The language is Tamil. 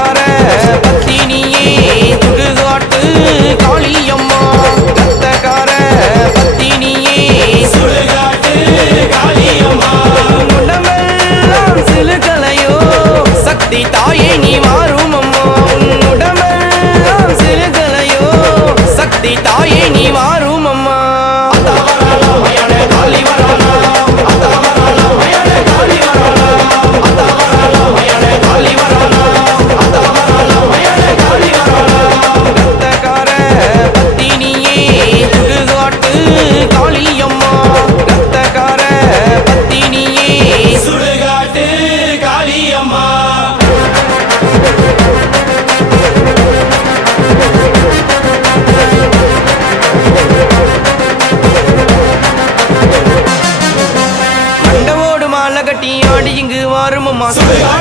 ரத்தக்கார பத்தினியே சுடுகாட்டு காளியம்மா ரத்தக்கார பத்தினியே சுடுகாட்டு காளியம்மா உடம்பெல்லாம் சிலுக்கலையோ சக்தி தாயே